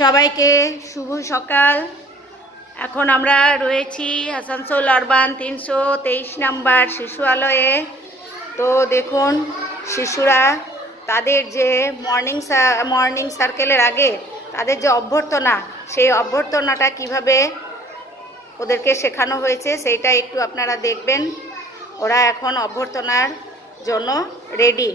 সবাইকে শুভ সকাল। এখন আমরা রয়েছি আসানসোল আরবান 323 নম্বর শিশুআলয়ে। তো দেখুন শিশুরা তাদের যে মর্নিং সার্কেলের আগে তাদের যে অভ্যর্থনা, সেই অভ্যর্থনাটা কিভাবে ওদেরকে শেখানো হয়েছে সেইটা একটু আপনারা দেখবেন। ওরা এখন অভ্যর্থনার জন্য রেডি।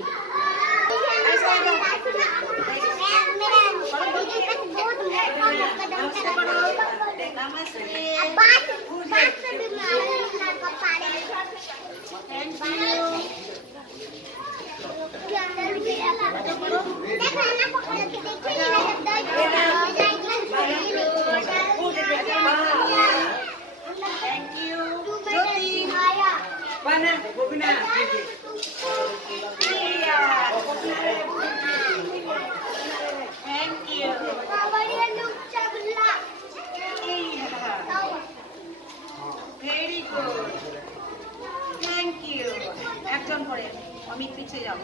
একজন করে অমিত পিছিয়ে যাও।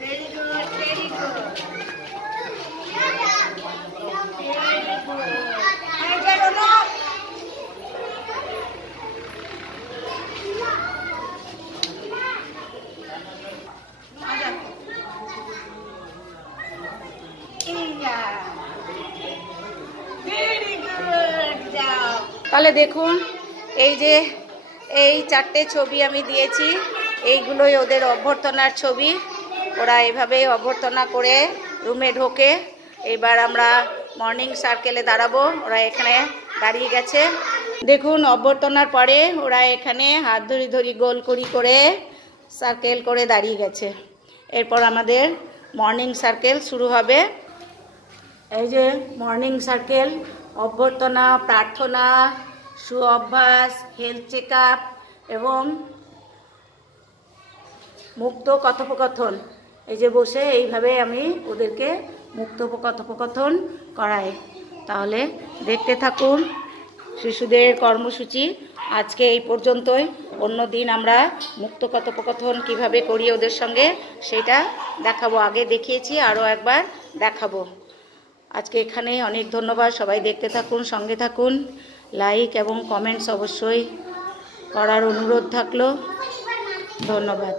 Very good, very good. তাহলে দেখুন এই যে এই 4টে ছবি আমি দিয়েছি, এইগুলোই ওদের অভ্যর্থনার ছবি। ওরা এভাবেই অভ্যর্থনা করে রুমে ঢোকে। এবার আমরা মর্নিং সার্কেলে দাঁড়াবো। ওরা এখানে দাঁড়িয়ে গেছে। দেখুন অভ্যর্থনার পরে ওরা এখানে হাত ধরি ধরি গোল করে সার্কেল করে দাঁড়িয়ে গেছে। এরপর আমাদের মর্নিং সার্কেল শুরু হবে। এই যে মর্নিং সার্কেল, অভ্যর্থনা, প্রার্থনা, সু অভ্যাস, হেলথ চেক আপ এবং মুক্ত কথোপকথন। এই যে বসে এইভাবে আমি ওদেরকে মুক্ত কথোপকথন করাই। তাহলে দেখতে থাকুন শিশুদের কর্মসূচি। আজকে এই পর্যন্তই। অন্য দিন আমরা মুক্ত কথোপকথন কিভাবে করি ওদের সঙ্গে সেটা দেখাবো। আগে দেখিয়েছি, আরও একবার দেখাবো। আজকে এখানে অনেক ধন্যবাদ। সবাই দেখতে থাকুন, সঙ্গে থাকুন। লাইক এবং কমেন্টস অবশ্যই করার অনুরোধ থাকলো। ধন্যবাদ।